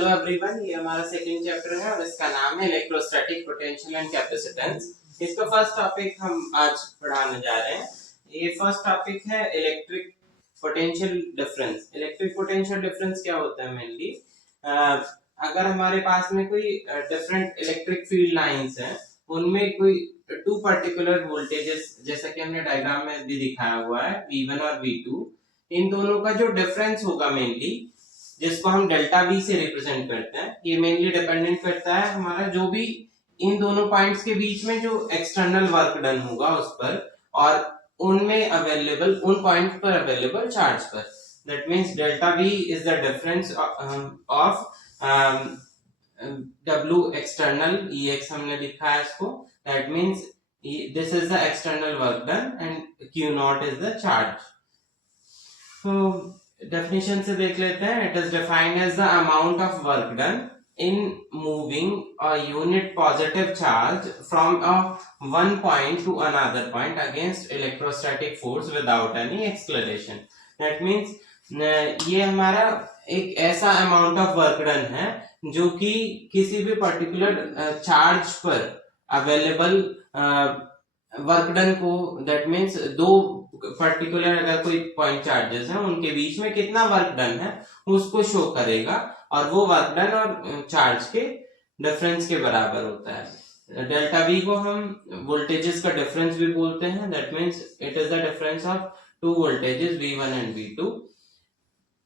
Hello everyone, ये हमारा second chapter है और इसका नाम है इलेक्ट्रोस्टैटिक पोटेंशियल एंड कैपेसिटेंस। इसका फर्स्ट टॉपिक हम आज पढ़ाने जा रहे हैं। ये फर्स्ट टॉपिक है electric potential difference. Electric potential difference क्या होता है? मेनली अगर हमारे पास में कोई डिफरेंट इलेक्ट्रिक फील्ड लाइंस हैं, उनमें कोई टू पर्टिकुलर वोल्टेजेस, जैसा कि हमने डायग्राम में भी दिखाया हुआ है, V1 और V2, इन दोनों का जो डिफरेंस होगा मेनली, जिसको हम डेल्टा वी से रिप्रेजेंट करते हैं, ये मेनली डिपेंडेंट करता है हमारा जो भी इन दोनों पॉइंट्स के बीच में जो एक्सटर्नल वर्क डन होगा उस पर, और उनमें अवेलेबल, उन पॉइंट पर अवेलेबल चार्ज पर। That means delta we is the difference of W external, EX हमने लिखा है इसको। That means this is the external work done and Q not is the charge. तो definition से देख लेते हैं। It is defined as the amount of work done in moving a unit positive charge from a one point to another point against electrostatic force without any acceleration. That means ये हमारा एक ऐसा amount of work done है जो कि किसी भी particular charge पर available वर्क डन को, दैट मीन्स दो पर्टिकुलर अगर कोई पॉइंट चार्जेस हैं उनके बीच में कितना वर्क डन है उसको शो करेगा, और वो वर्क डन और चार्ज के डिफरेंस के बराबर होता है। डेल्टा वी को हम वोल्टेजेस का डिफरेंस भी बोलते हैं। That means it is the difference of two voltages V1 and V2,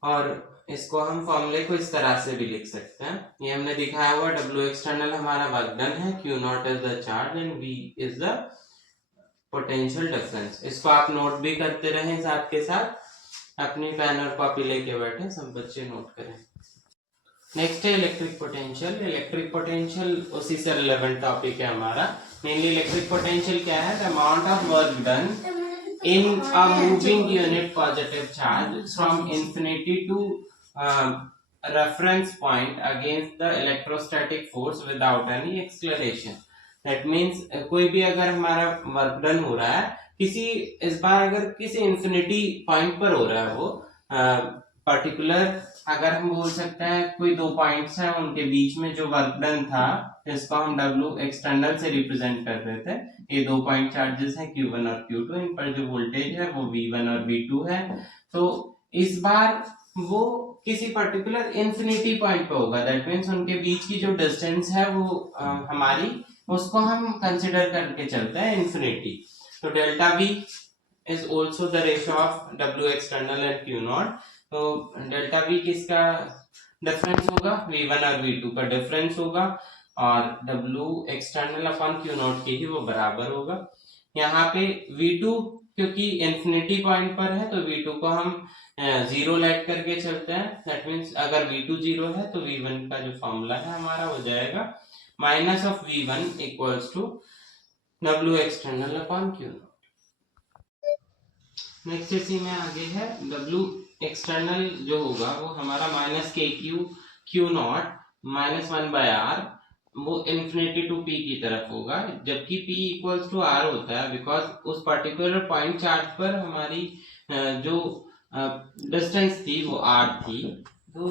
और इसको हम फॉर्मूले को इस तरह से भी लिख सकते हैं। ये हमने दिखाया हुआ, W एक्सटर्नल हमारा वर्क डन है, Q not is the charge and V is the potential difference. इसको आप नोट भी करते रहें, साथ के साथ अपनी पेन और कॉपी लेके बैठे, सब बच्चे नोट करें। नेक्स्ट है इलेक्ट्रिक पोटेंशियल। इलेक्ट्रिक पोटेंशियल उसी से रिलेवेंट टॉपिक है हमारा। मेनली इलेक्ट्रिक पोटेंशियल क्या है? The amount of work done in a moving unit positive charge from infinity to reference point against the electrostatic force without any acceleration. That means कोई भी अगर हमारा वर्क डन हो रहा है किसी, इस बार अगर किसी इंफिनिटी पॉइंट पर हो रहा है वो पर्टिकुलर, अगर हम बोल सकते हैं कोई दो पॉइंट्स हैं उनके बीच में जो वर्क डन था, जिसको हम W एक्सटर्नल से रिप्रेजेंट कर रहे थे। ये दो पॉइंट चार्जेस हैं Q1 और Q2, इन पर जो वोल्टेज है वो V1 और V2 है। तो इस बार वो किसी पर्टिकुलर इंफिनिटी पॉइंट पे होगा। दैट मीन्स उनके बीच की जो डिस्टेंस है वो हमारी, उसको हम कंसिडर करके चलते हैं इंफिनिटी। तो delta V is also the ratio of W external and Q not. तो डेल्टा V किसका डिफरेंस होगा? V1 और V2 का डिफरेंस होगा, और W external upon Q not के ही वो बराबर होगा। यहाँ पे V2 क्योंकि इंफिनिटी पॉइंट पर है तो V2 को हम जीरो लेट करके चलते हैं। दैट मीन्स अगर V2 जीरो है तो V1 का जो फॉर्मूला है हमारा हो जाएगा minus of V1 equals to W external upon Q not. Next इसी में आगे है W एक्सटर्नल जो होगा वो हमारा minus KQ Q not minus 1/R, वो इंफिनिटी टू P की तरफ होगा, जबकि P इक्वल्स टू R होता है, बिकॉज उस पर्टिकुलर पॉइंट चार्ज पर हमारी जो डिस्टेंस थी वो R थी। तो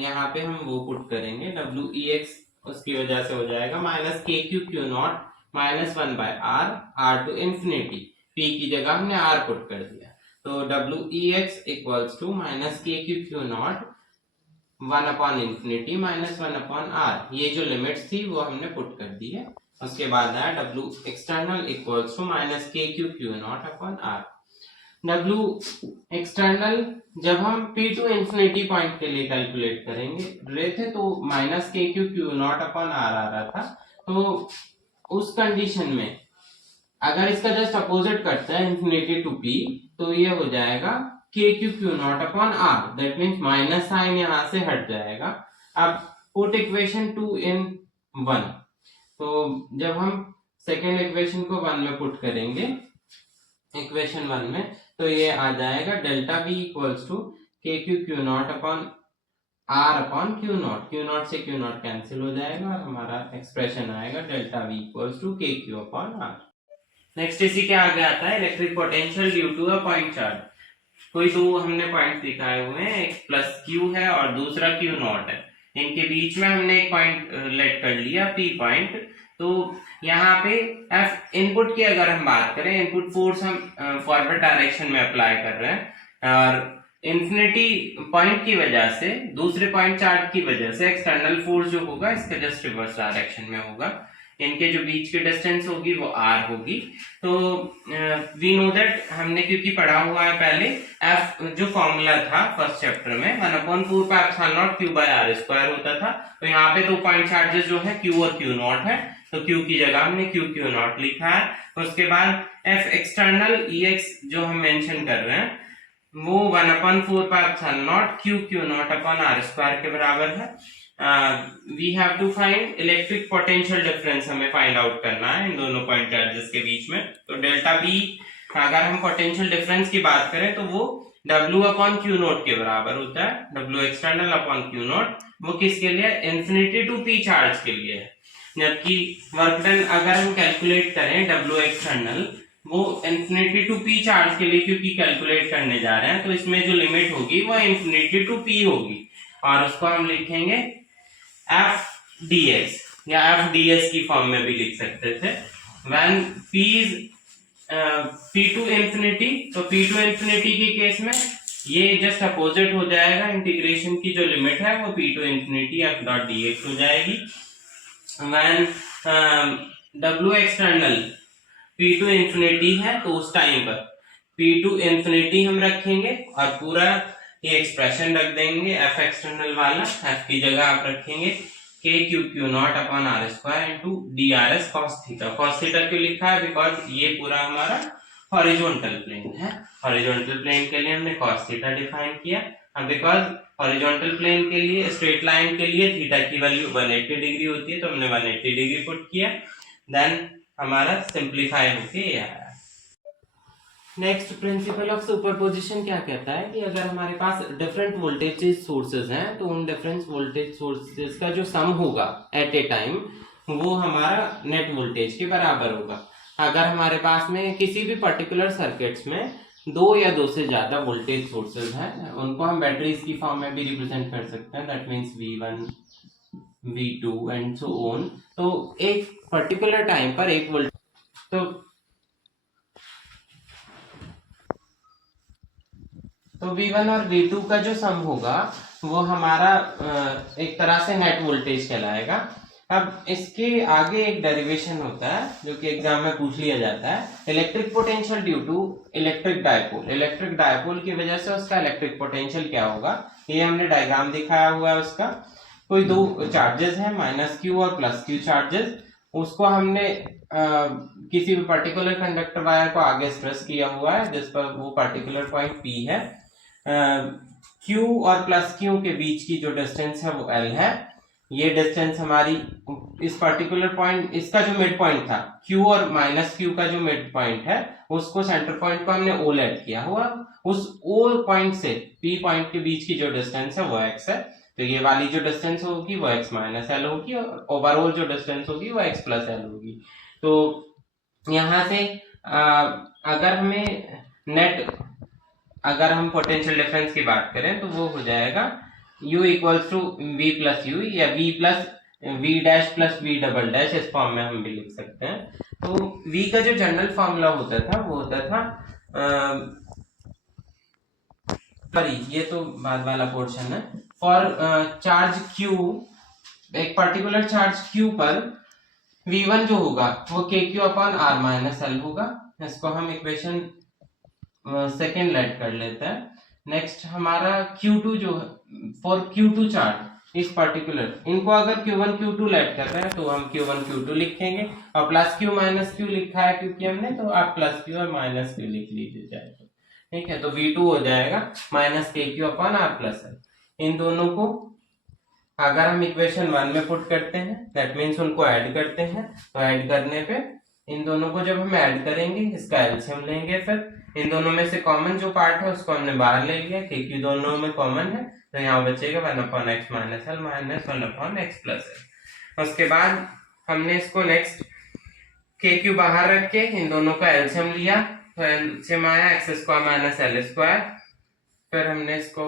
यहाँ पे हम वो पुट करेंगे WEX, उसकी वजह से हो जाएगा minus KQ Q not minus 1/R, R to infinity, P की जगह हमने R पुट कर दिया। तो WEX equals to minus KQ Q not 1 upon infinity minus 1 upon R। ये जो लिमिट्स थी वो हमने पुट कर दी है। उसके बाद आया W external equals to minus KQ Q not upon R। W external जब हम P टू इंफिनिटी पॉइंट के लिए कैलकुलेट करेंगे रहे थे तो minus KQ Q not upon R आ रहा था। तो उस कंडीशन में अगर इसका जस्ट अपोजिट करते हैं इंफिनिटी टू P, तो ये हो जाएगा KQ Q not upon R। That means minus sign यहाँ से हट जाएगा। अब पुट इक्वेशन 2 इन 1, तो जब हम सेकेंड इक्वेशन को 1 में पुट करेंगे, इक्वेशन 1 में, तो ये आ जाएगा delta V equals to KQ Q not upon R upon Q not. Q not से Q नॉट कैंसिल हो जाएगा और हमारा एक्सप्रेशन आएगा delta V equals to KQ upon R। Next इसी के आगे आता है electric potential due to a point charge. कोई दो हमने पॉइंट दिखाए हुए हैं, एक प्लस Q है और दूसरा Q नॉट है। इनके बीच में हमने एक पॉइंट लेट कर लिया पी पॉइंट। तो यहाँ पे एफ इनपुट की अगर हम बात करें, इनपुट फोर्स हम फॉरवर्ड डायरेक्शन में अप्लाई कर रहे हैं और इन्फिनिटी पॉइंट की वजह से, दूसरे पॉइंट चार्ज की वजह से एक्सटर्नल फोर्स जो होगा इसका जस्ट रिवर्स डायरेक्शन में होगा। इनके जो बीच की डिस्टेंस होगी वो आर होगी। तो वी नो दैट, हमने क्योंकि पढ़ा हुआ है पहले, एफ जो फॉर्मूला था फर्स्ट चैप्टर में 1/4 क्यू बाय आर स्क्वायर होता था। तो यहाँ पे दो पॉइंट चार्जेस जो है क्यू और क्यू नॉट है, तो क्यू की जगह हमने क्यू क्यू नॉट लिखा है। उसके बाद एफ एक्सटर्नल ई एक्स जो हम मेंशन कर रहे हैं वो 1/4 Q Q not upon R square के बराबर है। We have to find electric potential difference, हमें फाइंड आउट करना है इन दोनों पॉइंट चार्जेस के बीच में। तो डेल्टा बी अगर हम पोटेंशियल डिफरेंस की बात करें तो वो W अपॉन क्यू नोट के बराबर होता है। W external upon Q note वो किसके लिए? इन्फिनिटी टू P चार्ज के लिए है। जबकि वर्क डन अगर हम कैलकुलेट करें W एक्सटर्नल वो इन्फिनिटी टू P चार्ज के लिए क्योंकि कैलकुलेट करने जा रहे हैं, तो इसमें जो लिमिट होगी वो इन्फिनिटी टू P होगी और उसको हम लिखेंगे एफ डी एक्स या एफ डी एस की फॉर्म में भी लिख सकते थे। When P is P to infinity, तो P टू इंफिनिटी के केस में ये जस्ट अपोजिट हो जाएगा, इंटीग्रेशन की जो लिमिट है वो P to infinity F dot D X हो जाएगी। When W external P to infinity है तो उस टाइम पर P टू इंफिनिटी हम रखेंगे और पूरा ये एक्सप्रेशन रख देंगे एफ एक्सटर्नल वाला, एफ की जगह आप रखेंगे K Q Q not upon R square into D R S cos theta. Cos theta क्यों लिखा है? बिकॉज ये पूरा हमारा हॉरिजॉन्टल प्लेन है। हॉरिजॉन्टल प्लेन के लिए हमने कॉस थीटा डिफाइन किया। अब बिकॉज हॉरिजॉन्टल प्लेन के लिए, स्ट्रेट लाइन के लिए थीटा की वैल्यू 180 डिग्री होती है, तो हमने 180 डिग्री पुट किया, देन हमारा सिंप्लीफाई होके ये आया। नेक्स्ट प्रिंसिपल ऑफ सुपरपोजिशन क्या कहता है कि अगर हमारे पास डिफरेंट वोल्टेज सोर्सेज हैं तो उन डिफरेंट वोल्टेज सोर्सेज का जो सम होगा एट ए टाइम वो हमारा नेट वोल्टेज के बराबर होगा। अगर हमारे पास में किसी भी पर्टिकुलर सर्किट्स में दो या दो से ज्यादा वोल्टेज सोर्सेज हैं, उनको हम बैटरीज की फॉर्म में भी रिप्रेजेंट कर सकते हैं, that means V1 V2 and so on. तो एक पर्टिकुलर टाइम पर एक वोल्टेज तो V1 और V2 का जो सम होगा वो हमारा एक तरह से नेट वोल्टेज कहलाएगा। अब इसके आगे एक डेरिवेशन होता है जो कि एग्जाम में पूछ लिया जाता है, electric potential due to electric dipole. Electric dipole की वजह से उसका इलेक्ट्रिक पोटेंशियल क्या होगा, ये हमने डायग्राम दिखाया हुआ है उसका। कोई दो चार्जेस है -Q और +Q चार्जेस, उसको हमने किसी भी पर्टिकुलर कंडक्टर वायर को आगे स्ट्रेस किया हुआ है जिस पर वो पर्टिकुलर पॉइंट P है। Q और +Q के बीच की जो डिस्टेंस है वो L है। ये डिस्टेंस हमारी इस पर्टिकुलर पॉइंट, इसका जो मिड पॉइंट था Q और -Q का जो मिड पॉइंट है उसको, सेंटर पॉइंट को हमने O लेट किया हुआ, उस O पॉइंट से P पॉइंट के बीच की जो डिस्टेंस है वो x है। तो ये वाली जो डिस्टेंस होगी वो x - L होगी और ओवरऑल जो डिस्टेंस होगी वो x + L होगी। तो यहाँ से अगर हमें नेट, अगर हम पोटेंशियल डिफरेंस की बात करें तो वो हो जाएगा U equals to V + U या V + V dash + V double dash, इस फॉर्म में हम भी लिख सकते हैं। तो V का जो जनरल फॉर्मूला होता था वो होता था, ये तो बाद वाला पोर्शन है, फॉर चार्ज Q, एक पर्टिकुलर चार्ज Q पर V1 जो होगा वो KQ अपॉन R - L होगा। इसको हम इक्वेशन सेकेंड लेट कर लेते हैं। नेक्स्ट हमारा Q2 जो है, फॉर Q2 चार्ज इस पर्टिकुलर, इनको अगर Q1 Q2 लेट कर रहे हैं तो हम Q1 Q2 लिखेंगे और +Q -Q लिखा है क्योंकि हमने, तो आप +Q और -Q लिख लीजिए चाहे तो, ठीक है। तो V2 हो जाएगा -KQ अपॉन R + L। इन दोनों को अगर हम इक्वेशन 1 में पुट करते हैं, दैट मीन्स उनको ऐड करते हैं, तो ऐड करने पे इन दोनों को जब हम ऐड करेंगे इसका एलसीएम लेंगे, फिर इन दोनों में से कॉमन जो पार्ट है उसको हमने बाहर ले लिया क्योंकि दोनों में कॉमन है, तो यहाँ बचेगा 1/x - L - 1/x + L। उसके बाद हमने इसको नेक्स्ट KQ बाहर रख के इन दोनों का एलसीएम लिया, तो एलसीएम आया x² - L²। फिर हमने इसको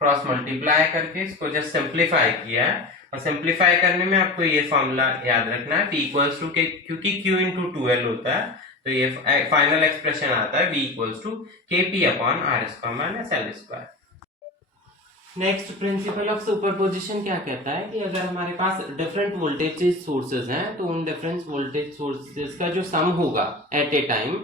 क्रॉस मल्टीप्लाई करके इसको जस्ट सिंप्लीफाई किया है, और सिंप्लीफाई करने में आपको ये फॉर्मूला याद रखना है, P इक्वल्स टू के, क्योंकि Q इंटू 2L होता है तो ये फाइनल एक्सप्रेशन आता है V equals to KP upon R square minus L square. Next principle of superposition क्या कहता है कि अगर हमारे पास डिफरेंट वोल्टेज सोर्सेज हैं तो उन डिफरेंट वोल्टेज सोर्सेज का जो सम होगा एट ए टाइम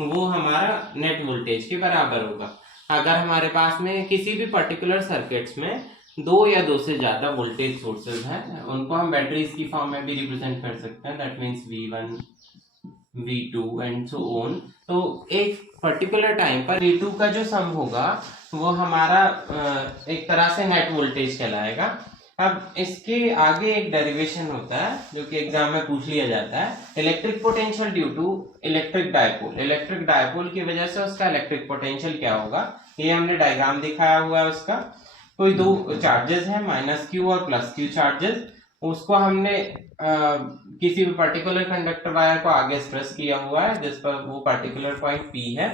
वो हमारा नेट वोल्टेज के बराबर होगा। अगर हमारे पास में किसी भी पर्टिकुलर सर्किट्स में दो या दो से ज्यादा वोल्टेज सोर्सेज हैं, उनको हम बैटरीज की फॉर्म में भी रिप्रेजेंट कर सकते हैं, that means V1 V2 and so on. तो एक पर्टिकुलर टाइम पर V2 का जो सम होगा वो हमारा एक तरह से नेट वोल्टेज कहलाएगा। अब इसके आगे एक डेरिवेशन होता है जो कि एग्जाम में पूछ लिया जाता है, electric potential due to electric dipole. Electric dipole की वजह से उसका इलेक्ट्रिक पोटेंशियल क्या होगा, ये हमने डायग्राम दिखाया हुआ है उसका। कोई दो चार्जेस हैं माइनस क्यू और प्लस क्यू चार्जेस, उसको हमने किसी भी पर्टिकुलर कंडक्टर वायर को आगे स्ट्रेस किया हुआ है जिस पर वो पर्टिकुलर पॉइंट P है।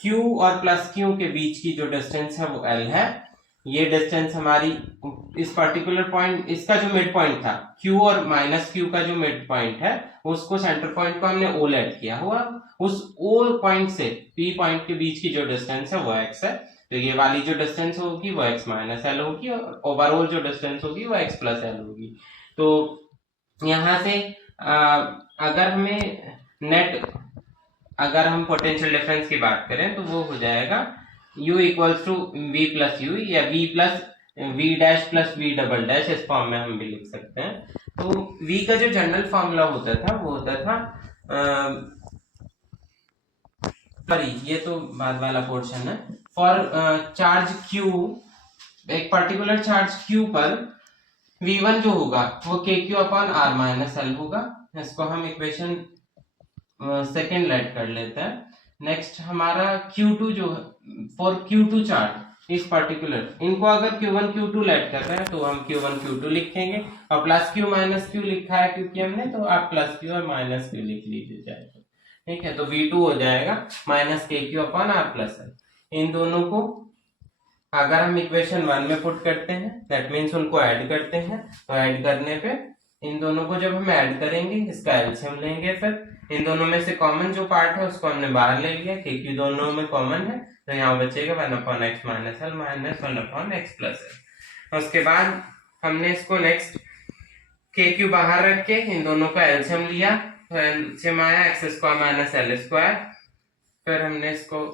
Q और प्लस Q के बीच की जो डिस्टेंस है वो L है। ये डिस्टेंस हमारी इस पर्टिकुलर पॉइंट, इसका जो मिड पॉइंट था Q और माइनस Q का जो मिड पॉइंट है उसको सेंटर पॉइंट को हमने O लेट किया हुआ, उस O पॉइंट से P पॉइंट के बीच की जो डिस्टेंस है वो x है। तो ये वाली जो डिस्टेंस होगी वो x माइनस एल होगी और ओवरऑल जो डिस्टेंस होगी वो x प्लस एल होगी। तो यहाँ से अगर हमें नेट, अगर हम पोटेंशियल डिफरेंस की बात करें तो वो हो जाएगा U equals to V plus U या V plus V dash plus V double dash, इस फॉर्म में हम भी लिख सकते हैं। तो V का जो जनरल फॉर्मूला होता था वो होता था ये तो बाद वाला पोर्शन है, फॉर चार्ज Q, एक पर्टिकुलर चार्ज Q पर V1 जो होगा वो KQ upon R minus L होगा। इसको हम इक्वेशन सेकेंड लेट कर लेते हैं। नेक्स्ट हमारा Q2 जो है, फॉर Q2 चार्ज इस पर्टिकुलर, इनको अगर Q1 Q2 लेट कर रहे हैं तो हम Q1 Q2 लिखेंगे, और प्लस Q माइनस Q लिखा है क्योंकि हमने, तो आप प्लस Q और माइनस Q लिख लीजिए जाएगा, ठीक है। तो V2 हो जाएगा minus KQ upon R plus L। इन दोनों को अगर हम इक्वेशन 1 में पुट करते हैं दैट मीन्स उनको ऐड करते हैं, तो ऐड करने पे इन दोनों को जब हम ऐड करेंगे इसका एलसीएम लेंगे, फिर इन दोनों में से कॉमन जो पार्ट है उसको हमने बाहर ले लिया, क्योंकि दोनों में कॉमन है, तो यहाँ बचेगा 1 upon x minus L minus 1 upon x plus L. उसके बाद हमने इसको नेक्स्ट KQ बाहर रख के इन दोनों का एलसीएम लिया, तो एलसीएम आया x square minus L square. फिर हमने इसको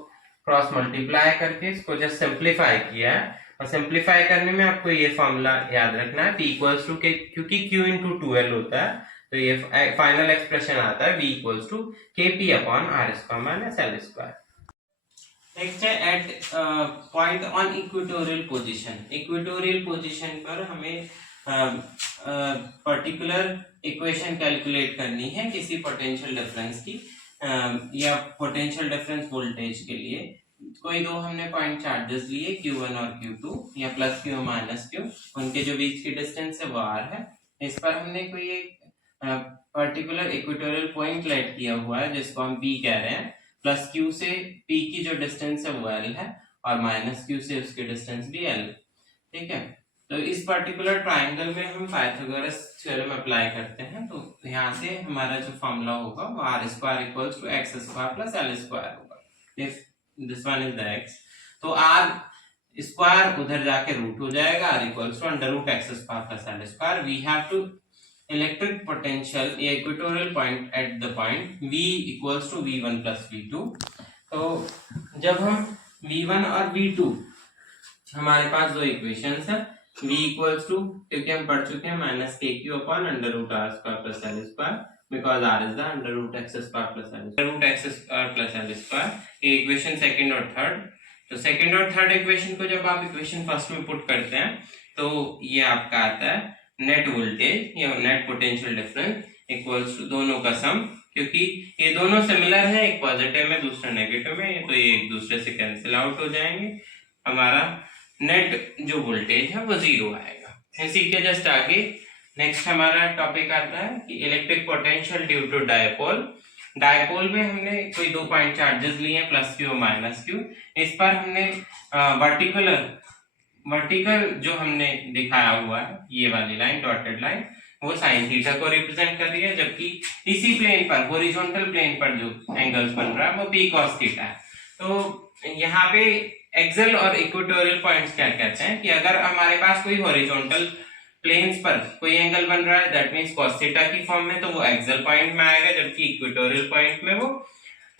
क्रॉस मल्टीप्लाई करके इसको जस्ट सिंप्लीफाई किया है, और सिंप्लीफाई करने में आपको ये फॉर्मूला याद रखना है, P इक्वल्स टू के, क्योंकि Q इंटू 2L होता है तो ये फाइनल एक्सप्रेशन आता है V equals to KP upon R square minus L square. Next है at point on equatorial position. Equatorial position पर हमें पर्टिकुलर इक्वेशन कैलकुलेट करनी है किसी पोटेंशियल डिफरेंस की, या पोटेंशियल डिफरेंस वोल्टेज के लिए। कोई दो हमने पॉइंट चार्जेस लिए Q1 और Q2 या प्लस Q माइनस Q, उनके जो बीच की डिस्टेंस है वो R है। इस पर हमने कोई एक पर्टिकुलर इक्वेटोरियल पॉइंट लेट किया हुआ है जिसको हम P कह रहे हैं, प्लस Q से P की जो डिस्टेंस है वो L है और माइनस Q से उसकी डिस्टेंस भी L, ठीक है। तो इस पर्टिकुलर ट्राइंगल में हम पाइथागोरस थ्योरम अप्लाई करते हैं, तो यहाँ से हमारा जो फॉर्मूला होगा वो R square equals to X square plus L square होगा, if this one is the X. तो आर स्क्वायर उधर जाके रूट हो जाएगा, R equals to under root x square plus L square. We have to electric potential equatorial point at the point V equals to V1 plus V2। तो जब हम V1 और V2, हमारे पास दो इक्वेशंस है, V इक्वल्स टू, क्योंकि हम पढ़ चुके हैं minus KQ upon under root R square plus L square, because R is the under root x square plus L, under root x square plus L square. ये equation second और third. तो second और third equation को जब आप equation first में put करते हैं तो ये आपका आता है नेट वोल्टेज या net potential difference equals to दोनों का सम, क्योंकि ये दोनों सिमिलर है, एक पॉजिटिव में दूसरा नेगेटिव में, तो ये एक दूसरे से कैंसिल आउट हो जाएंगे, हमारा नेट जो वोल्टेज है वो 0 आएगा। इसी के जस्ट आगे नेक्स्ट हमारा टॉपिक आता है कि electric potential due to dipole. Dipole में हमने कोई 2 पॉइंट चार्जेस लिए हैं प्लस क्यू और माइनस क्यू। इस पर हमने वर्टिकल जो हमने दिखाया हुआ है ये वाली लाइन डॉटेड लाइन वो साइन थीटा को रिप्रेजेंट कर रही है, जबकि इसी प्लेन पर हॉरिजॉन्टल प्लेन पर जो एंगल्स बन रहा है वो पी कॉस थीटा है। तो यहाँ पे एक्सल और इक्वेटोरियल पॉइंट्स क्या कहते हैं कि अगर हमारे पास कोई हॉरिजॉन्टल प्लेन्स पर कोई एंगल बन रहा है दैट मींस cos थीटा की फॉर्म में, तो वो एक्सल पॉइंट में आएगा, जबकि इक्वेटोरियल पॉइंट में वो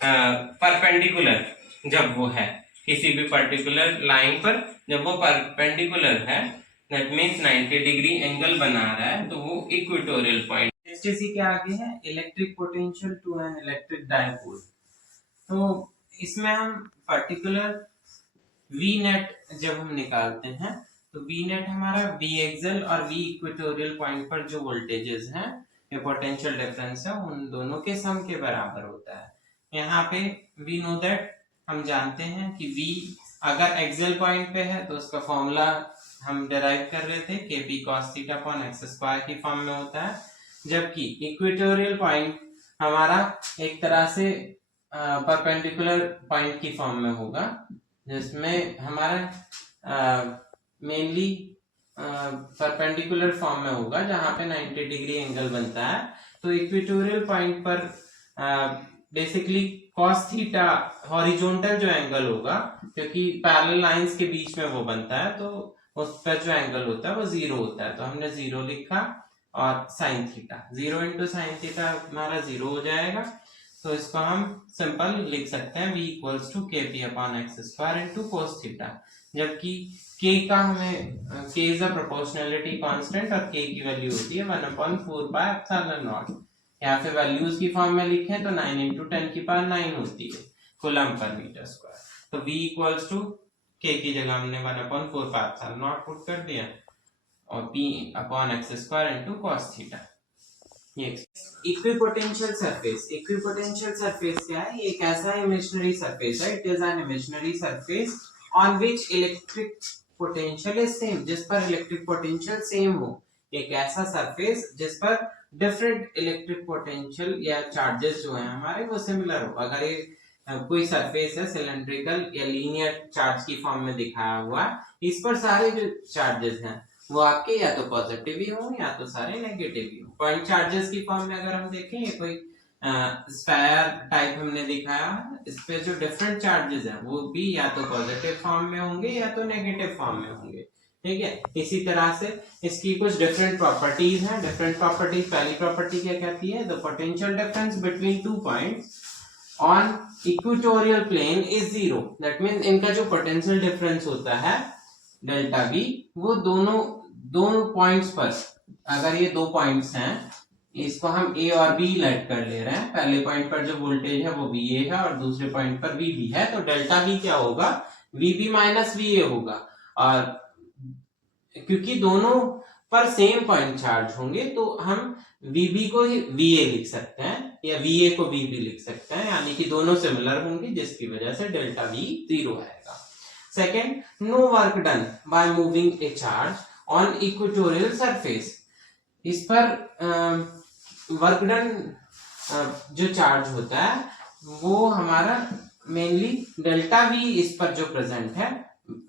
परपेंडिकुलर जब वो है किसी भी पर्टिकुलर लाइन पर, जब वो परपेंडिकुलर है दैट मींस 90 डिग्री एंगल बना रहा है, तो वो इक्वेटोरियल पॉइंट। इसी के आगे है electric potential to an electric dipole. तो इसमें हम पर्टिकुलर वी नेट जब हम निकालते हैं तो वी नेट हमारा वी एक्सल और वी इक्वेटोरियल पॉइंट पर जो वोल्टेजेस हैं या पोटेंशियल डिफरेंस है उन दोनों के सम के बराबर होता है। यहाँ पे वी नो दैट हम जानते हैं कि v अगर एक्सल पॉइंट पे है तो उसका फॉर्मूला हम डिराइव कर रहे थे के P cos theta upon x square की फॉर्म में होता है, जबकि इक्वेटोरियल पॉइंट हमारा एक तरह से परपेंडिकुलर पॉइंट की फॉर्म में होगा, जिसमें हमारा मेनली परपेंडिकुलर फॉर्म में होगा जहां पे 90 डिग्री एंगल बनता है। तो इक्वेटोरियल पॉइंट पर बेसिकली cos थीटा हॉरिजॉन्टल जो एंगल होगा, क्योंकि पैरेलल लाइंस के बीच में वो बनता है, तो उस पर जो एंगल होता है वो 0 होता है, तो हमने 0 लिखा और sine theta 0 into sine theta हमारा 0 हो जाएगा। तो इसको हम सिंपल लिख सकते हैं v इक्वल्स टू के P upon x square into cos theta, जबकि k का हमें k is a proportionality constant और k की वैल्यू होती है 1/4 पाई एप्सिलॉन नॉट। यहाँ पे वैल्यूज की फॉर्म में लिखें तो 9 इंटू 10 की पावर 9 होती है कूलम पर मीटर स्क्वायर। तो v इक्वल्स टू k की जगह हमने 1/4 पाई एप्सिलॉन नॉट पुट कर दिया और p upon x square into cos theta. ये इक्विपोटेंशियल सरफेस, इक्विपोटेंशियल सरफेस क्या है? ये एक ऐसा इमेजिनरी सरफेस है, it is an imaginary surface on which electric potential is same, जिस पर इलेक्ट्रिक पोटेंशियल सेम हो। एक ऐसा सरफेस जिस पर डिफरेंट इलेक्ट्रिक पोटेंशियल या चार्जेस जो हैं हमारे वो सिमिलर हो। अगर ये कोई सरफेस है सिलेंड्रिकल या लीनियर चार्ज की फॉर्म में दिखाया हुआ है, इस पर सारे जो चार्जेस हैं वो आपके या तो पॉजिटिव ही हों या तो सारे नेगेटिव ही हों। पॉइंट चार्जेस की फॉर्म में अगर हम देखें, ये कोई स्फीयर टाइप हमने दिखाया, इस पे जो डिफरेंट चार्जेस हैं वो भी या तो पॉजिटिव फॉर्म में होंगे या तो नेगेटिव फॉर्म में होंगे, ठीक है। इसी तरह से इसकी कुछ डिफरेंट प्रॉपर्टीज हैं। डिफरेंट प्रॉपर्टीज, पहली प्रॉपर्टी क्या कहती है? The potential difference between two points on equatorial plane is 0। That means इनका जो पोटेंशियल डिफरेंस होता है डेल्टा वी, वो दोनों पॉइंट्स पर, अगर ये दो पॉइंट्स हैं, इसको हम ए और बी लेट कर ले रहे हैं, पहले पॉइंट पर जो वोल्टेज है वो वी ए है और दूसरे पॉइंट पर वी बी है, तो डेल्टा वी क्या होगा? V B minus V A होगा। और क्योंकि दोनों पर सेम पॉइंट चार्ज होंगे तो हम वीबी को ही वी ए लिख सकते हैं या वी ए को वी बी लिख सकते हैं, यानी कि दोनों सिमिलर होंगे, जिसकी वजह से डेल्टा वी 0 आएगा। Second, no work done by moving a charge on equatorial surface। इस पर वर्क डन जो चार्ज होता है वो हमारा मेनली डेल्टा वी इस पर जो प्रेजेंट है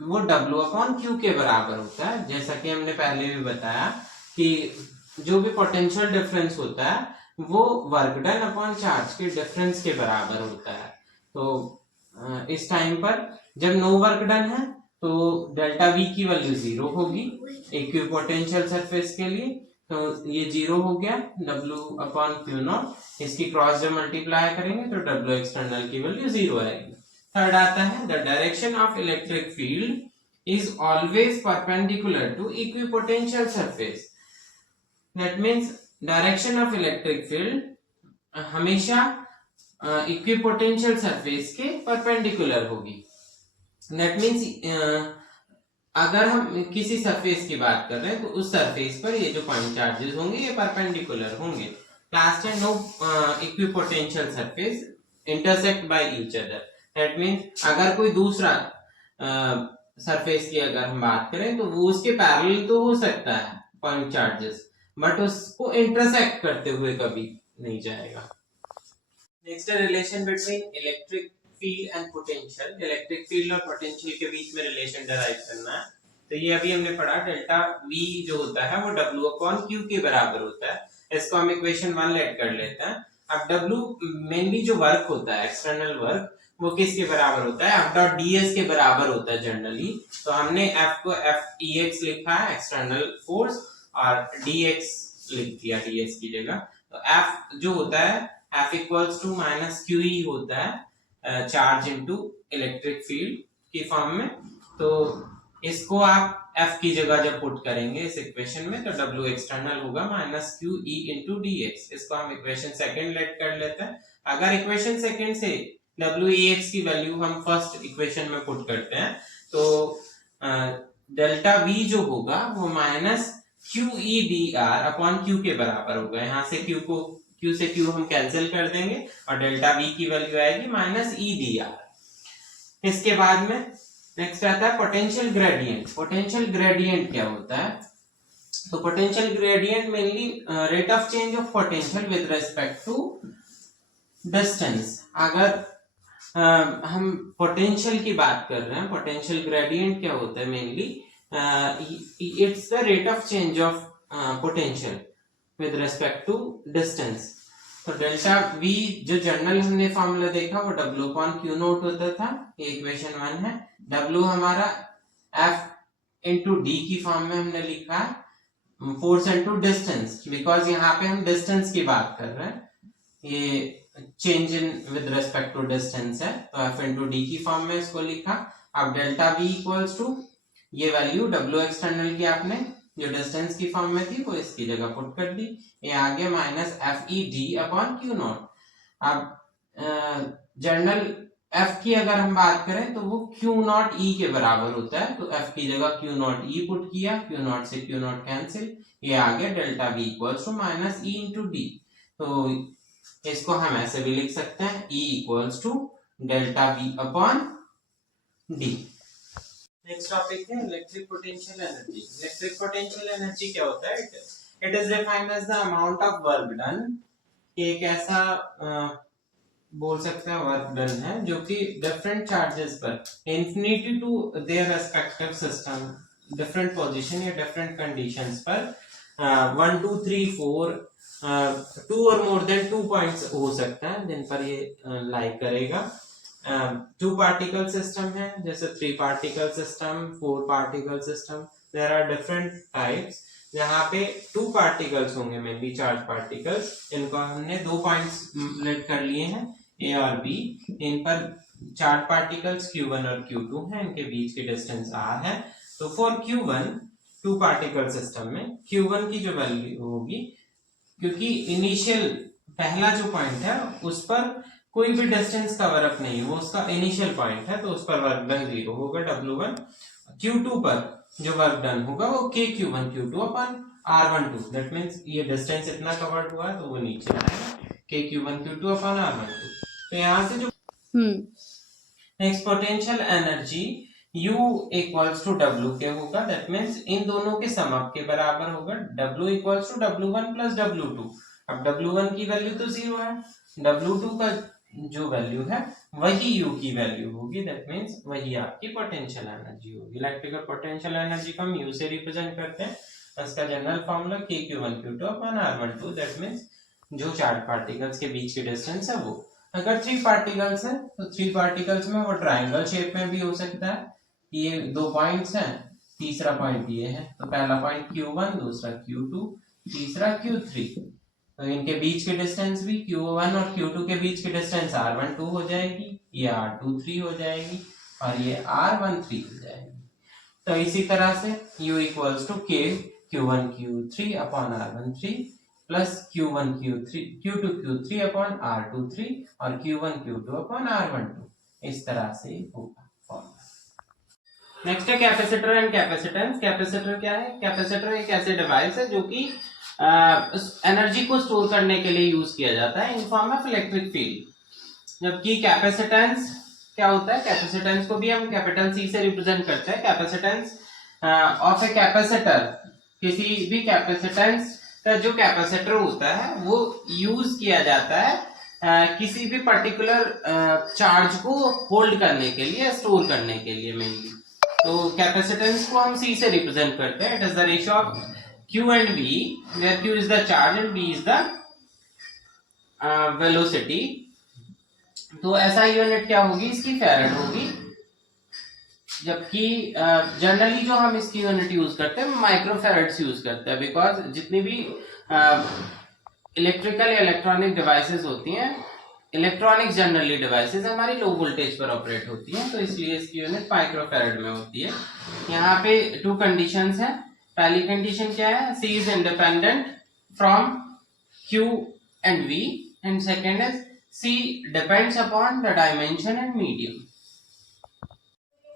वो W अपॉन क्यू के बराबर होता है। जैसा कि हमने पहले भी बताया कि जो भी पोटेंशियल डिफरेंस होता है वो वर्क डन अपॉन चार्ज के डिफरेंस के बराबर होता है। तो इस टाइम पर जब नो वर्क डन है तो डेल्टा वी की वैल्यू 0 होगी इक्विपोटेंशियल सरफेस के लिए, तो ये 0 हो गया W अपॉन क्यू नॉट। इसकी क्रॉस जब मल्टीप्लाई करेंगे तो W एक्सटर्नल की वैल्यू 0 आएगी। थर्ड आता है the direction of electric field is always perpendicular to equipotential surface. That means direction of electric field हमेशा इक्विपोटेंशियल सरफेस के परपेंडिकुलर होगी। दैट मींस अगर हम किसी सरफेस की बात कर रहे हैं तो उस सरफेस पर ये जो पॉइंट चार्जेस होंगे ये परपेंडिकुलर होंगे। लास्ट है no equipotential surface intersect by each other. That means अगर कोई दूसरा सरफेस की अगर हम बात करें तो वो उसके पैरेलल तो हो सकता है पॉइंट चार्जेस, बट उसको इंटरसेक्ट करते हुए कभी नहीं जाएगा। नेक्स्ट है relation between electric field and potential. Electric field और पोटेंशियल के बीच में रिलेशन डिराइव करना है। तो ये अभी हमने पढ़ा, डेल्टा V जो होता है वो W अपॉन Q के बराबर होता है। इसको हम इक्वेशन 1 लेट कर लेते हैं। अब W मेनली जो वर्क होता है, एक्सटर्नल वर्क, वो किसके बराबर होता है? F डॉट ds के बराबर होता है जनरली। तो हमने F को Fex लिखा है, एक्सटर्नल फोर्स, और dx लिख दिया ds की जगह। तो F जो होता है, F equals to minus QE होता है, चार्ज इनटू इलेक्ट्रिक फील्ड की फॉर्म में। तो इसको आप F की जगह जब पुट करेंगे इस इक्वेशन में, तो W एक्सटर्नल होगा माइनस QE इंटू dx। इसको हम इक्वेशन सेकंड लेट कर लेते हैं। अगर इक्वेशन सेकंड से WEx की वैल्यू हम फर्स्ट इक्वेशन में पुट करते हैं, तो डेल्टा V जो होगा वो माइनस QEdR अपॉन Q के बराबर होगा। यहाँ से Q से Q हम कैंसिल कर देंगे और डेल्टा V की वैल्यू आएगी माइनस EdR। इसके बाद में नेक्स्ट आता है पोटेंशियल ग्रेडियंट। पोटेंशियल ग्रेडियंट क्या होता है? तो potential gradient mainly rate of change of potential with respect to distance. अगर हम पोटेंशियल की बात कर रहे हैं, पोटेंशियल ग्रेडियंट क्या होता है? Mainly it's the rate of change of potential with respect to distance. तो डेल्टा V जो जनरल हमने फॉर्मूला देखा वो W अपॉन Q नोट होता था, ये इक्वेशन 1 है। W हमारा F इंटू D की फॉर्म में हमने लिखा है, फोर्स इंटू डिस्टेंस, बिकॉज यहाँ पे हम डिस्टेंस की बात कर रहे हैं, ये change in with respect to distance है, तो F इंटू D की फॉर्म में इसको लिखा। अब डेल्टा V इक्वल्स टू ये वैल्यू W एक्सटर्नल की आपने जो डिस्टेंस की फॉर्म में थी वो इसकी जगह पुट कर दी, ये आगे minus FED upon Q not. अब जनरल F की अगर हम बात करें तो वो Q नॉट E के बराबर होता है, तो F की जगह Q नॉट E पुट किया, Q नॉट से Q नॉट कैंसिल, ये आगे delta V equals to minus E into D। तो इसको हम ऐसे भी लिख सकते हैं, E equals to delta V upon D। Next topic है electric potential energy. Electric potential energy क्या होता है? It is defined as the amount of work done. एक ऐसा बोल सकते हैं वर्क डन है जो कि डिफरेंट चार्जेस पर infinity to their respective system, different position या डिफरेंट कंडीशंस पर 1 2 3 4 2 और मोर देन 2 पॉइंट्स हो सकता है जिन पर ये लाई करेगा। 2 पार्टिकल सिस्टम है, जैसे 3 particle system, 4 particle system, there are different types. यहाँ पे 2 पार्टिकल्स होंगे, मेनली चार्ज पार्टिकल्स, इनको हमने 2 पॉइंट्स लेट कर लिए हैं, A और B। इन पर चार्ज पार्टिकल्स Q1 और Q2 हैं, इनके बीच की डिस्टेंस R है। तो फॉर Q1 2 पार्टिकल सिस्टम में Q1 की जो वैल्यू होगी, क्योंकि इनिशियल पहला जो पॉइंट है उस पर कोई भी डिस्टेंस कवर अप नहीं है, वो उसका इनिशियल पॉइंट है, तो उस पर वर्क डन 0 होगा W1। Q2 पर जो वर्क डन होगा वो KQ1 Q2 upon R12, that means ये डिस्टेंस इतना कवर्ड हुआ तो वो नीचे आएगा KQ1 Q2 अपन R12। तो यहाँ से जो next potential energy U equals to W क्या होगा? दैट मींस इन दोनों के सम अप के बराबर होगा, W equals to W1 plus W2। अब W1 की वैल्यू तो 0 है, W2 का जो वैल्यू है वही U की वैल्यू होगी, दैट मींस वही आपकी पोटेंशियल एनर्जी होगी। इलेक्ट्रिकल पोटेंशियल एनर्जी को हम U से रिप्रेजेंट करते हैं, इसका general formula KQ1 Q2 upon R12, that means जो चार्ज पार्टिकल्स के बीच की डिस्टेंस है वो। अगर 3 पार्टिकल्स है तो 3 पार्टिकल्स में वो ट्रायंगल शेप में भी हो सकता है, ये 2 पॉइंट्स हैं, तीसरा पॉइंट ये है, तो पहला पॉइंट Q1, दूसरा Q2, तीसरा Q3। तो इनके बीच की डिस्टेंस भी Q1 और Q2 के बीच की डिस्टेंस R12 हो जाएगी, ये R23 हो जाएगी और ये R13 हो जाएगी। तो इसी तरह से U equals to K Q1 Q3 upon R13 plus Q1 Q2 Q3 upon R23 और Q1 Q2 अपॉन R12, इस तरह से होगा फॉर्मूला। नेक्स्ट है कैपेसिटर एंड कैपेसिटेंस। कैपेसिटर क्या है? कैपेसिटर एक ऐसे डिवाइस है जो कि एनर्जी को स्टोर करने के लिए यूज किया जाता है in form of electric field. जबकि कैपेसिटेंस क्या होता है? कैपेसिटेंस को भी हम कैपिटल C से रिप्रेजेंट करते हैं। कैपेसिटेंस ऑफ ए कैपेसिटर, किसी भी कैपेसिटेंस का जो कैपेसिटर होता है वो यूज किया जाता है किसी भी पर्टिकुलर चार्ज को होल्ड करने के लिए, स्टोर करने के लिए मेनली। तो कैपेसिटेंस को हम सी से रिप्रेजेंट करते हैं। It is the ratio of Q and V, where Q is the charge and V is the velocity। तो ऐसा यूनिट क्या होगी इसकी, फैरेड होगी। जबकि जनरली जो हम इसकी यूनिट यूज करते हैं माइक्रोफैरेड्स यूज करते हैं, बिकॉज जितनी भी इलेक्ट्रिकल या इलेक्ट्रॉनिक डिवाइसेस होती हैं, इलेक्ट्रॉनिक जनरली डिवाइसेस हमारी लो वोल्टेज पर ऑपरेट होती हैं, तो इसलिए इसकी यूनिट माइक्रोफैरेड में होती है। यहाँ पे 2 कंडीशंस हैं। पहली कंडीशन क्या है, C is independent from Q and V, and second is C depends upon the dimension and medium.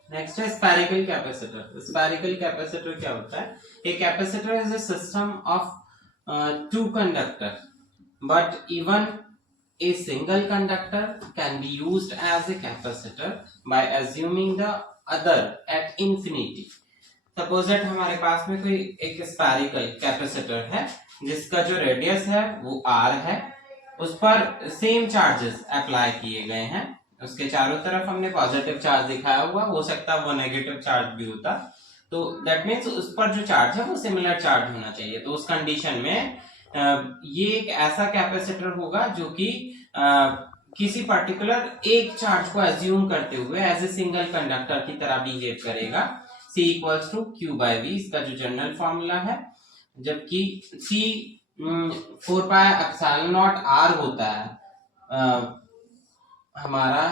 Next है स्फेरिकल कैपेसिटर। स्फेरिकल कैपेसिटर क्या होता है, a capacitor is a system of 2 conductor, but even a single conductor can be used as a capacitor by assuming the other at infinity। Suppose that हमारे पास में कोई एक spherical capacitor है जिसका जो रेडियस है वो r है, उस पर सेम चार्जेस अप्लाई किए गए हैं, उसके चारों तरफ हमने पॉजिटिव चार्ज दिखाया हुआ, हो सकता है वो नेगेटिव चार्ज भी होता, तो दैट मीन्स उस पर जो चार्ज है वो सिमिलर चार्ज होना चाहिए। तो उस कंडीशन में ये एक ऐसा कैपेसिटर होगा जो कि किसी पर्टिकुलर एक चार्ज को एज्यूम करते हुए एज ए सिंगल कंडक्टर की तरह बिहेव करेगा। C equals to Q by V, इसका जो जनरल फॉर्मूला है। जबकि C 4 pi epsilon naught R होता है हमारा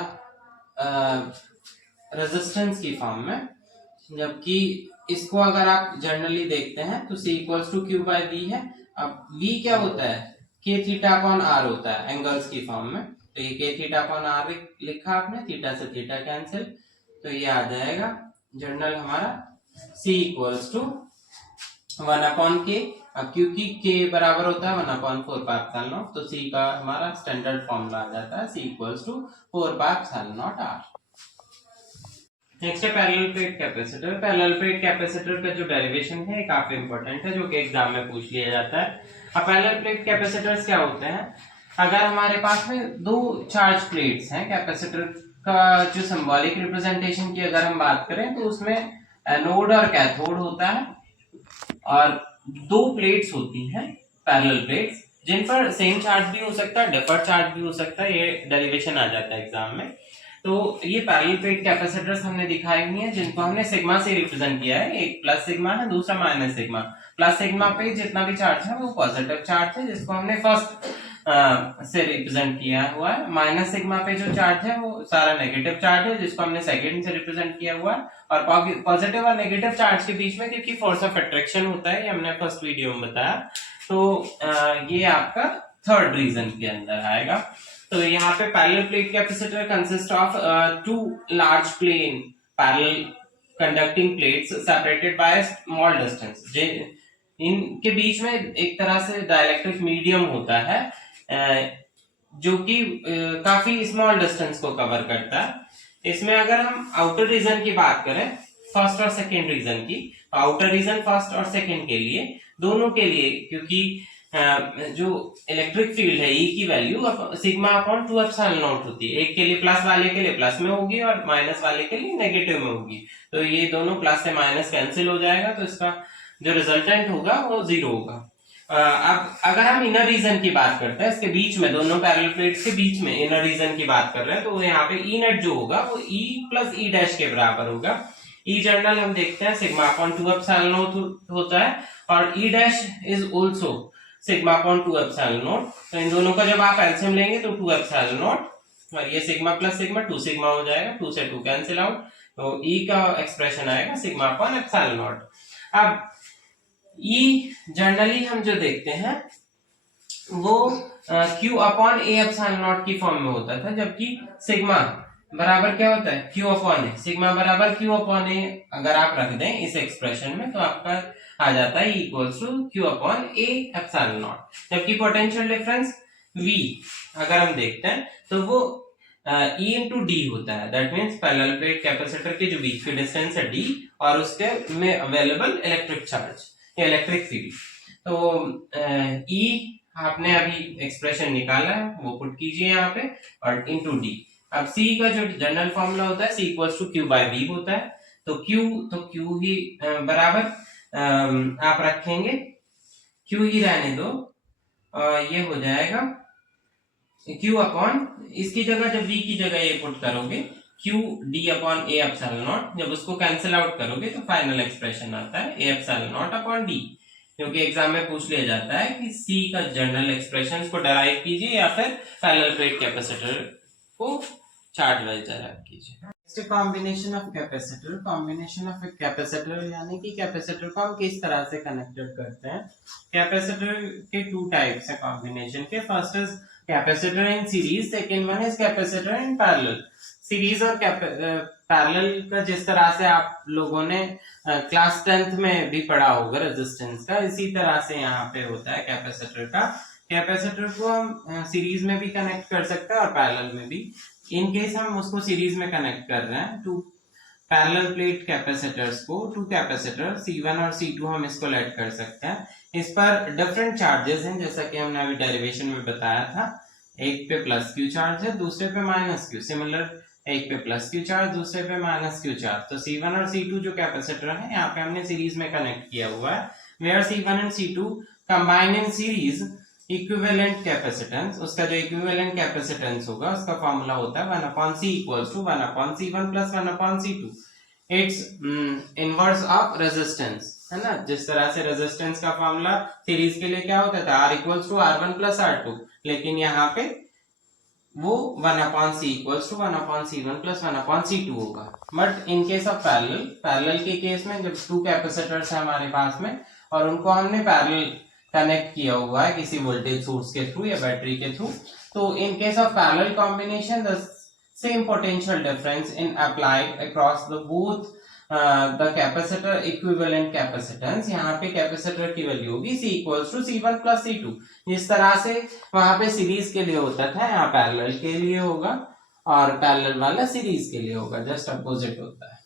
रेजिस्टेंस की फॉर्म में, जबकि इसको अगर आप जनरली देखते हैं तो C equals to Q by V है। अब V क्या होता है, K थीटा अपॉन R होता है एंगल्स की फॉर्म में, तो ये K थीटा अपॉन R लिखा आपने, थीटा से थीटा कैंसिल, तो ये आ जाएगा जनरल हमारा C equals to 1 upon K। अब क्योंकि K बराबर होता है 1 अपॉन 4 पाई एप्सिलॉन नॉट, तो C का हमारा स्टैंडर्ड फॉर्मूला आ जाता है C equals to 4 pi epsilon naught R। Next है parallel plate capacitor. Parallel plate capacitor का जो डेरिवेशन है काफी इंपॉर्टेंट है, जो कि एग्जाम में पूछ लिया जाता है। अब पैरेलल प्लेट कैपेसिटर्स क्या होते हैं, अगर हमारे पास में 2 चार्ज प्लेट्स हैं, कैपेसिटर का जो सिंबॉलिक रिप्रेजेंटेशन की अगर हम बात करें तो उसमें एनोड और कैथोड होता है, और 2 प्लेट्स होती हैं पैरेलल प्लेट्स, जिन पर सेम चार्ज भी हो सकता है, डिफरेंट चार्ज भी हो सकता है, ये डेरिवेशन आ जाता है एग्जाम में। तो ये पैरेलल प्लेट कैपेसिटर्स हमने दिखाई हुई हैं, जिनको हमने सिग्मा से रिप्रेजेंट किया है। एक प्लस सिग्मा है, दूसरा माइनस सिग्मा। प्लस सिग्मा पे जितना भी चार्ज है वो पॉजिटिव चार्ज है, जिसको हमने फर्स्ट से रिप्रेजेंट किया हुआ है। माइनस सिग्मा पे जो चार्ज है वो सारा नेगेटिव चार्ज है, जिसको हमने सेकंड से रिप्रेजेंट किया हुआ है। और पॉजिटिव और नेगेटिव चार्ज के बीच में क्योंकि फोर्स ऑफ अट्रैक्शन होता है, ये हमने फर्स्ट वीडियो में बताया, तो ये आपका थर्ड रीजन के अंदर आएगा। तो यहाँ पे parallel plate capacitor consist of 2 large plane parallel conducting plates separated by small distance. इनके बीच में एक तरह से डाइलेक्ट्रिक मीडियम होता है जो कि काफी स्मॉल डिस्टेंस को कवर करता है। इसमें अगर हम आउटर रीजन की बात करें, फर्स्ट और सेकेंड रीजन की, आउटर रीजन फर्स्ट और सेकेंड के लिए, दोनों के लिए, क्योंकि जो इलेक्ट्रिक फील्ड है E की value sigma upon 2 epsilon not होती है। एक के लिए प्लस वाले के लिए प्लस में होगी और माइनस वाले के लिए नेगेटिव में होगी, तो ये दोनों प्लस से माइनस कैंसिल हो जाएगा, तो इसका जो रिजल्टेंट होगा वो 0 होगा। अब अगर हम इनर रीजन की बात करते हैं, इसके बीच में दोनों पैरेलल प्लेट्स के बीच में इनर रीजन की बात कर रहे हैं, तो यहाँ पे E नेट जो होगा वो E प्लस E डैश के बराबर होगा। E जनरल हम देखते हैं सिग्मा अपॉन 2 एप्सिलॉन नॉट होता है, और E dash is also sigma upon 2 epsilon naught. तो इन दोनों का जब आप एलसीएम लेंगे तो 2 एप्सिलॉन नॉट, और ये सिग्मा प्लस सिग्मा 2 सिग्मा हो जाएगा, 2 से 2 कैंसिल आउट, तो E का एक्सप्रेशन आएगा सिग्मा अपॉन एप्सिलॉन नॉट। अब E जनरली हम जो देखते हैं वो Q upon A epsilon not की फॉर्म में होता था, जबकि सिग्मा बराबर क्या होता है Q अपॉन A। सिग्मा बराबर Q अपॉन A अगर आप रख दें इस एक्सप्रेशन में तो आपका आ जाता है equals to Q upon A epsilon naught. जबकि पोटेंशियल डिफरेंस V अगर हम देखते हैं तो वो E इंटू डी होता है, that means parallel plate capacitor के जो बीच की डिस्टेंस है D और उसके में अवेलेबल इलेक्ट्रिक चार्ज या इलेक्ट्रिक फील्ड। तो E आपने अभी एक्सप्रेशन निकाला है वो पुट कीजिए यहाँ पे और इनटू डी। अब C का जो जनरल फॉर्मूला होता है C equals to Q by V होता है, तो Q ही बराबर आप रखेंगे, Q ही रहने दो, ये हो जाएगा Q अपॉन, इसकी जगह जब V की जगह ये पुट करोगे Q D upon A epsilon not, जब उसको कैंसिल आउट करोगे तो फाइनल एक्सप्रेशन आता है A epsilon not upon D, क्योंकि एग्जाम में पूछ लिया जाता है कि C का जनरल एक्सप्रेशन को डराइव कीजिए या फिर पैरेलल प्लेट कैपेसिटर को चार्ट वाइज डराइव कीजिए। कॉम्बिनेशन ऑफ कैपेसिटर यानी कि कैपेसिटर को हम किस तरह से कनेक्टेड करते हैं। कैपेसिटर के टू टाइप्स है कॉम्बिनेशन के, first is capacitor in series, second one is capacitor in parallel. Series और पैरेलल का जिस तरह से आप लोगों ने क्लास 10th में भी पढ़ा होगा रेजिस्टेंस का, इसी तरह से यहाँ पे होता है कैपेसिटर का। कैपेसिटर को हम सीरीज में भी कनेक्ट कर सकते हैं और पैरेलल में भी। इन केस हम उसको सीरीज में कनेक्ट कर रहे हैं, टू पैरेलल प्लेट कैपेसिटर्स को, टू कैपेसिटर C1 और C2 हम इसको लेट कर सकते हैं। इस पर डिफरेंट चार्जेस हैं, जैसा कि हमने अभी डेरिवेशन में बताया था। एक पे प्लस क्यू चार्ज है, दूसरे पे माइनस क्यू, सिमिलर एक पे प्लस क्यू चार्ज, दूसरे पे माइनस क्यू चार्ज। तो C1 और C2 जो कैपेसिटर है यहाँ पे हमने सीरीज में कनेक्ट किया हुआ है, where C1 and C2 combine in series equivalent capacitance. उसका जो इक्विवेलेंट कैपेसिटेंस होगा उसका फॉर्मूला होता है 1/C equals to 1/C1 plus 1/C2। It's inverse of resistance, है ना। जिस तरह से रेजिस्टेंस का फॉर्मूला सीरीज के लिए क्या होता था, R equals to R1 plus R2, लेकिन यहाँ पे वो 1/C equals to 1/C1 plus 1/C2 होगा। But in case of parallel के केस में जब टू कैपेसिटर्स है हमारे पास में और उनको हमने पैरेलल कनेक्ट किया हुआ है किसी वोल्टेज सोर्स के थ्रू या बैटरी के थ्रू, तो in case of parallel combination the same potential difference in applied across the both the capacitor equivalent capacitance. यहाँ पे कैपेसिटर की वैल्यू होगी C equals to C1 plus C2। जिस तरह से वहां पे सीरीज के लिए होता था, यहाँ पैरेलल के लिए होगा और पैरेलल वाला सीरीज के लिए होगा, जस्ट अपोजिट होता है।